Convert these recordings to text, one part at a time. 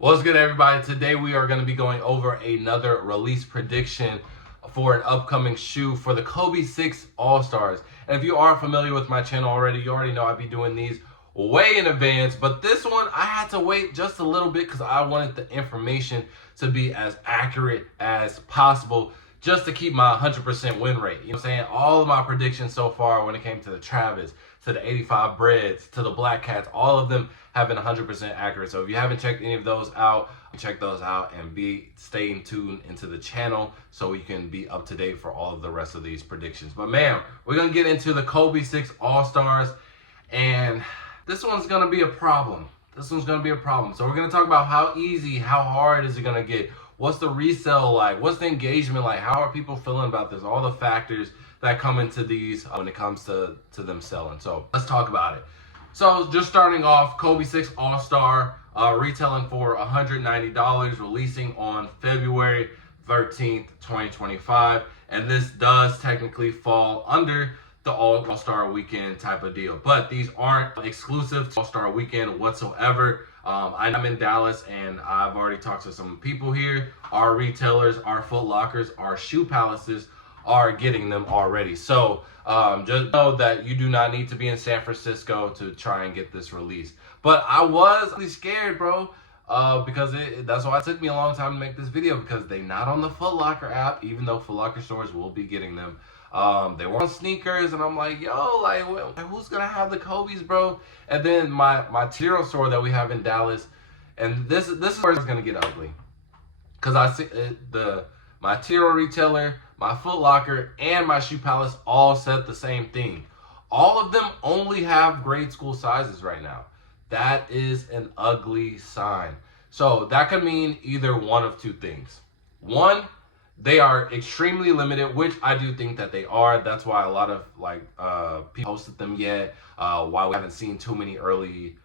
What's good, everybody? Today we are going to be going over another release prediction for an upcoming shoe for the Kobe 6 All-Stars. And if you are familiar with my channel already, you already know I'll be doing these way in advance. But this one, I had to wait just a little bit because I wanted the information to be as accurate as possible just to keep my 100% win rate. You know what I'm saying? All of my predictions so far when it came to the Travis, to the 85 Breads, to the Black Cats, all of them have been 100% accurate. So if you haven't checked any of those out, check those out and be staying tuned into the channel so you can be up to date for all of the rest of these predictions. But man, we're going to get into the Kobe 6 All-Stars, and this one's going to be a problem. This one's going to be a problem. So we're going to talk about how easy, how hard is it going to get? What's the resale like? What's the engagement like? How are people feeling about this? All the factors that come into these when it comes to them selling. So let's talk about it. So just starting off, Kobe 6 All-Star retailing for $190, releasing on February 13th, 2025. And this does technically fall under the All-Star Weekend type of deal. But these aren't exclusive to All-Star Weekend whatsoever. I'm in Dallas, and I've already talked to some people here. Our retailers, our Foot Lockers, our Shoe Palaces are getting them already. So just know that you do not need to be in San Francisco to try and get this release. But I was really scared, bro, because that's why it took me a long time to make this video, because they're not on the Foot Locker app, even though Foot Locker stores will be getting them. They were on sneakers, and I'm like, yo, like, who's gonna have the Kobe's, bro? And then my Tiro store that we have in Dallas, and this is where it's gonna get ugly, because I see my Tiro retailer, my Foot Locker, and my Shoe Palace all said the same thing. All of them only have grade school sizes right now. That is an ugly sign. So that could mean either one of two things. One, they are extremely limited, which I do think that they are. That's why a lot of people posted them yet. Why we haven't seen too many early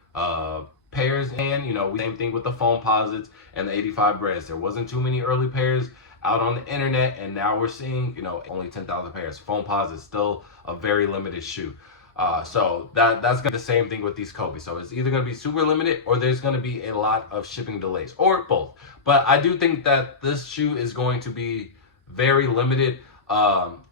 pairs. And same thing with the foam posits and the 85 Breads. There wasn't too many early pairs out on the internet, and now we're seeing only 10,000 pairs. Foam posits still a very limited shoe. So that's gonna be the same thing with these Kobe. So it's either gonna be super limited, or there's gonna be a lot of shipping delays, or both. But I do think that this shoe is going to be very limited.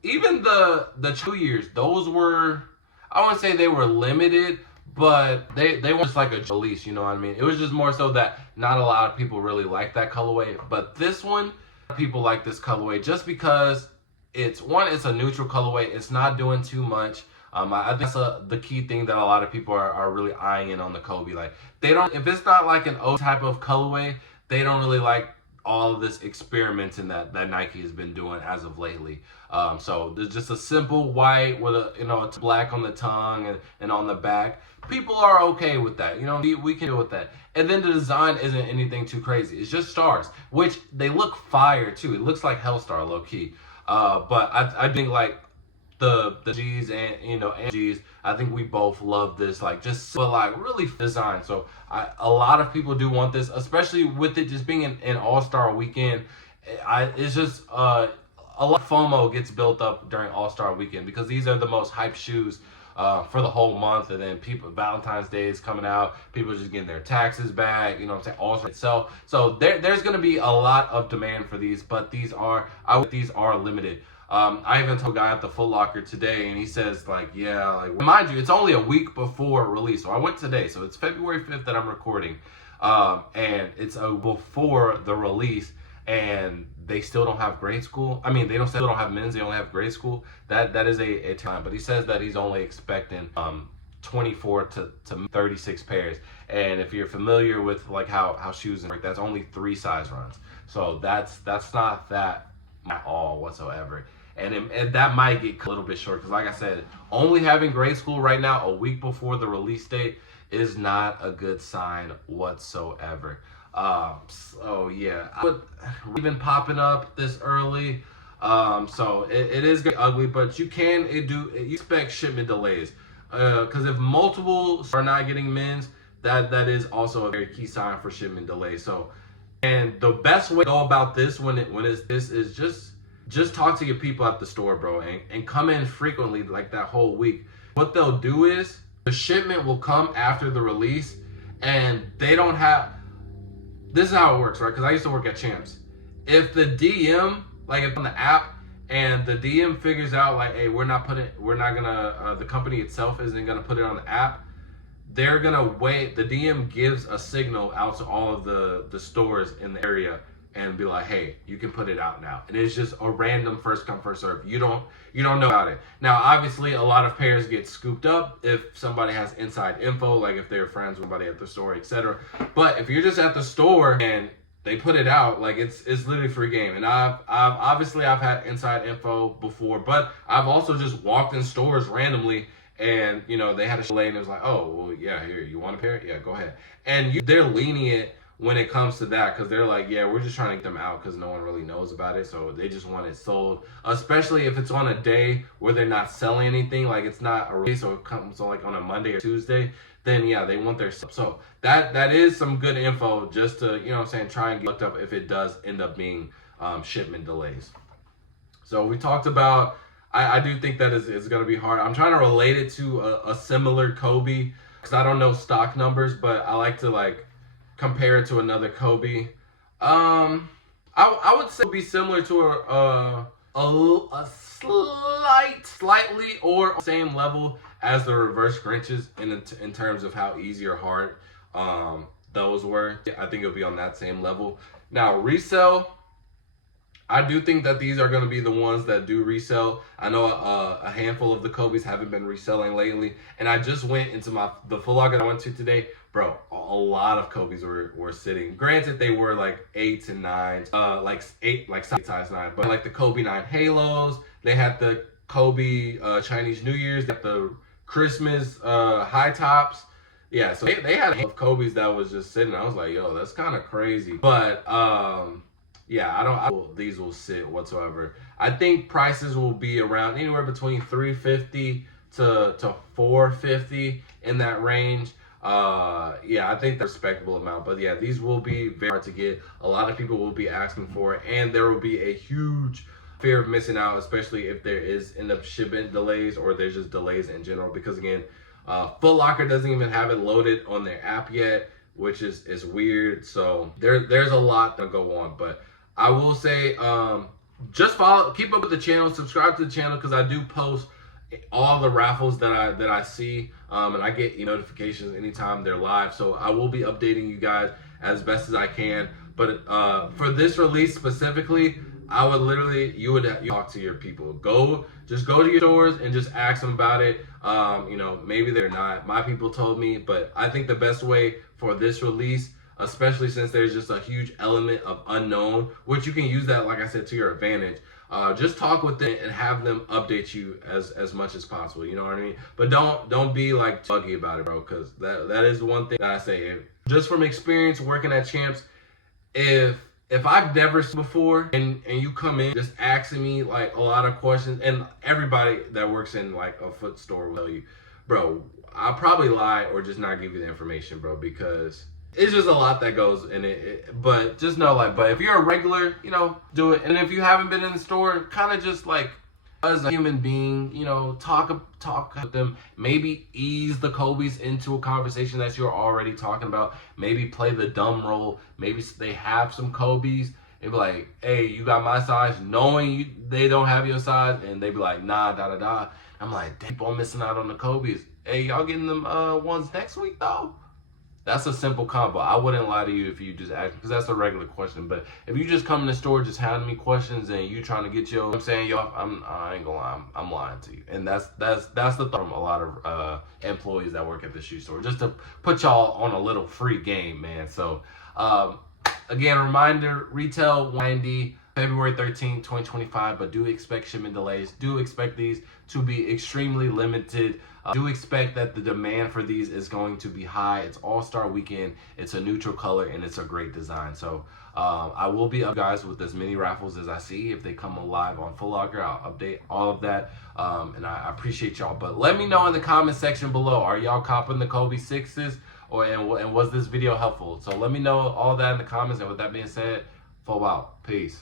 Even the 2 years, those were, I wouldn't say they were limited, but they weren't just like a release, you know what I mean? It was just more so that not a lot of people really like that colorway. But this one, people like this colorway just because it's a neutral colorway. It's not doing too much. I think that's the key thing that a lot of people are really eyeing on the Kobe. Like, if it's not like an O type of colorway, they don't really like all of this experimenting that Nike has been doing as of lately. So there's just a simple white with it's black on the tongue and on the back. People are okay with that. We can deal with that. And then the design isn't anything too crazy. It's just stars, which they look fire too. It looks like Hellstar low key. But I think like the G's and G's, I think we both love this, but really design. So a lot of people do want this, especially with it just being an All-Star Weekend. It's just a lot of FOMO gets built up during All-Star Weekend, because these are the most hyped shoes for the whole month. And then Valentine's Day is coming out, people are just getting their taxes back, All-Star itself. So there's going to be a lot of demand for these, but these are limited. I even told a guy at the Foot Locker today, and he says mind you, it's only a week before release. So I went today, so it's February 5th that I'm recording, and it's before the release, and they still don't have grade school. I mean, still don't have men's, they only have grade school. That is a time, but he says that he's only expecting 24 to 36 pairs. And if you're familiar with how shoes work, that's only 3 size runs. So that's not that at all whatsoever. And that might get a little bit short, because like I said, only having grade school right now a week before the release date is not a good sign whatsoever. So yeah, even popping up this early. So it is ugly, but you expect shipment delays, because if multiple are not getting men's, that is also a very key sign for shipment delays. So, and the best way to go about this is just talk to your people at the store, bro, and come in frequently, like that whole week. What they'll do is the shipment will come after the release, and they don't have this is how it works, right? Because I used to work at Champs. If the DM, like if on the app, and the DM figures out like, hey, the company itself isn't gonna put it on the app, they're gonna wait. The DM gives a signal out to all of the stores in the area and be like, hey, you can put it out now. And it's just a random first come first serve. You don't know about it. Now obviously a lot of pairs get scooped up if somebody has inside info, like if they're friends with somebody at the store, etc. But if you're just at the store and they put it out, like it's literally free game. And I've obviously had inside info before, but I've also just walked in stores randomly and they had a delay and it was like, oh well, yeah, here, you want a pair? Yeah, go ahead. And they're lenient when it comes to that, because they're like, yeah, we're just trying to get them out because no one really knows about it, so they just want it sold, especially if it's on a day where they're not selling anything, like it's not a release, so it comes on like on a Monday or Tuesday, then yeah, they want their stuff. So that is some good info just to, try and get looked up if it does end up being shipment delays. So we talked about, I do think that is going to be hard. I'm trying to relate it to a similar Kobe, because I don't know stock numbers, but I like to compare it to another Kobe. I would say it would be similar to a slightly or same level as the reverse Grinches in terms of how easy or hard those were. I think it'll be on that same level. Now resell, I do think that these are going to be the ones that do resell. I know a handful of the Kobe's haven't been reselling lately, and I just went into the Foot Locker I went to today. Bro, a lot of Kobe's were sitting. Granted, they were like 8s and 9s, like size 9, but like the Kobe 9 Halos. They had the Kobe Chinese New Year's, they had the Christmas high tops. Yeah, so they had a handful of Kobe's that was just sitting. I was like, yo, that's kind of crazy. But yeah, these will sit whatsoever. I think prices will be around anywhere between $350 to $450 in that range. Yeah, I think that's a respectable amount, but yeah, these will be very hard to get. A lot of people will be asking for it, and there will be a huge fear of missing out, especially if there is end up shipment delays or there's just delays in general, because again, Foot Locker doesn't even have it loaded on their app yet, which is weird. So there's a lot to go on, but I will say, just keep up with the channel, subscribe to the channel, because I do post all the raffles that I see, and I get notifications anytime they're live. So I will be updating you guys as best as I can. But for this release specifically, I would literally, you talk to your people. Just go to your stores and just ask them about it. Maybe they're not. My people told me, but I think the best way for this release, especially since there's just a huge element of unknown, which you can use that, like I said, to your advantage. Just talk with them and have them update you as much as possible. You know what I mean? But don't be like buggy about it, bro, because that is one thing that I say. Just from experience working at Champs, if I've never seen before and you come in just asking me like a lot of questions, and everybody that works in like a foot store will tell you, bro, I'll probably lie or just not give you the information, bro, because it's just a lot that goes in it. But just know, but if you're a regular, do it. And if you haven't been in the store, kind of just as a human being, talk with them. Maybe ease the Kobe's into a conversation that you're already talking about. Maybe play the dumb role. Maybe they have some Kobe's. They be like, hey, you got my size, knowing they don't have your size, and they be like, nah, da. I'm like, damn, I'm missing out on the Kobe's. Hey, y'all getting them ones next week though? That's a simple combo. I wouldn't lie to you if you just ask, because that's a regular question. But if you just come in the store just handing me questions and you trying to get I'm saying, y'all, I ain't gonna lie, I'm lying to you. And that's the thought from a lot of employees that work at the shoe store, just to put y'all on a little free game, man. So again, reminder, retail 190 February 13th, 2025, but do expect shipment delays. Do expect these to be extremely limited. Do expect that the demand for these is going to be high. It's All-Star Weekend. It's a neutral color, and it's a great design. So I will be up, guys, with as many raffles as I see. If they come alive on Foot Locker, I'll update all of that. And I appreciate y'all. But let me know in the comment section below. Are y'all copping the Kobe 6s? And was this video helpful? So let me know all that in the comments. And with that being said, Foe out. Peace.